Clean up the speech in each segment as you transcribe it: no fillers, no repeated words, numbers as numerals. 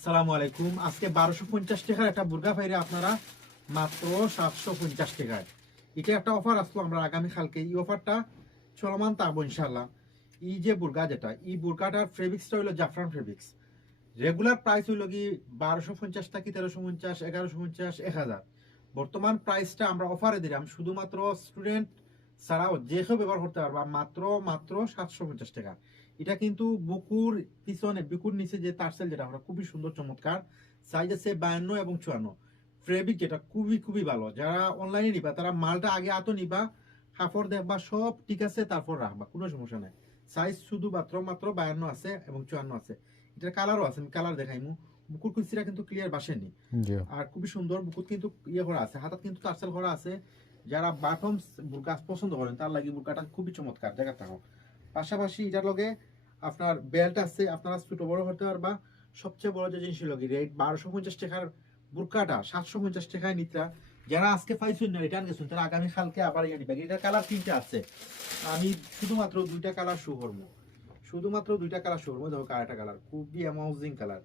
আসসালামু আলাইকুম। আজকে 1250 টাকার একটা বুরকা পাইরে আপনারা মাত্র 750 টাকায়। এটা একটা অফার আসলো আমরা আগামীকালকে। এই অফারটা চলমান থাকবো ইনশাল্লাহ। এই যে বুরকা যেটা, এই বুরকাটার ফেব্রিক্সটা হলো জাফরান ফেব্রিক্স। রেগুলার প্রাইস হইল কি 1250 টাকা, 1350, 1150, 1000। বর্তমান প্রাইসটা আমরা অফারে দিলাম শুধুমাত্র স্টুডেন্ট ছাড়াও যে কেউ ব্যবহার করতে পারবা মাত্র মাত্র 750 টাকা। এটা কিন্তু বুকুর পিছনে, বুকুর নিচে যে তারসেল যেটা আমরা খুবই সুন্দর চমৎকার, সাইজ আছে 52 এবং 54। ফেব্রিক যেটা খুবই খুবই ভালো। যারা অনলাইনে নিবা তারা মালটা আগে আতো নিবা, কাপড় দেখবা সব ঠিক আছে, তারপর রাখবা, কোনো সমস্যা নাই। সাইজ শুধু মাত্র মাত্র 52 আছে এবং 54 আছে। এটার কালারও আছে, আমি কালার দেখাইমু। বুকুর কুচিটা কিন্তু ক্লিয়ার বাসেনি, আর খুবই সুন্দর। বুকুর কিন্তু ইয়ে করা আছে, হাতাত কিন্তু টার্সেল করা আছে। যারা বাটমস বুরকা পছন্দ করেন তার লাগি বুরকাটা খুবই চমৎকার জায়গা থাকো। পাশাপাশি এটার লগে আপনার বেল্ট আছে, আপনারা ছোট বড় হতে পারবা। সবচেয়ে বড় যে জিনিস লগে রেট 1250 টাকার বুরকাটা 750 টাকায় নিতা। যারা আজকে পাইছেন না রিটার্ন গেছেন তারা আগামী কালকে আবার ইয়ে নিবে। এটার কালার তিনটা আছে, আমি শুধুমাত্র দুইটা কালার শো করবো। শুধুমাত্র দুইটা কালার শো করবো। দেখো কালারটা কালার খুবই অ্যামাউজিং কালার,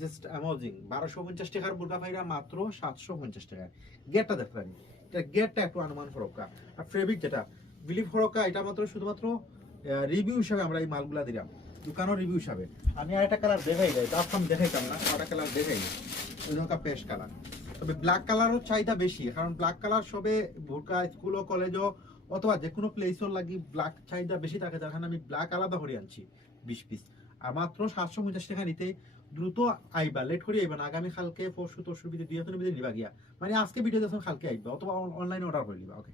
জাস্ট অ্যামাউজিং। 1250 টাকার বুরকা ভাইরা মাত্র 750 টাকায়। গেটটা দেখতে পারি, এটা গেটটা একটু অনুমান ফরকা। আর ফেব্রিক যেটা বিলিভ ফরকা, এটা মাত্র শুধুমাত্র রিভিউ হিসাবে আমরা এই মালগুলা দিলাম, দোকানের রিভিউ হিসাবে। আমি আর একটা কালার দেখাই যাই, তার আমি দেখাইতাম না, একটা কালার দেখাই, ওই পেস্ট কালার। তবে ব্ল্যাক কালারও চাহিদা বেশি, কারণ ব্ল্যাক কালার সবে বোরকা স্কুল ও কলেজও অথবা যে কোনো প্লেসও লাগি ব্ল্যাক চাহিদা বেশি থাকে, যার কারণে আমি ব্ল্যাক আলাদা করে আনছি 20 পিস। আর মাত্র 750 টাকা নিতে দ্রুত আইবা, লেট করে আইবা না। আগামী কালকে পরশু তরশুর ভিতরে 2 দিনের ভিতরে নিবা গিয়া, মানে আজকে ভিডিও দেখুন কালকে আইবা, অথবা অনলাইনে অর্ডার করে নিবা। ওকে।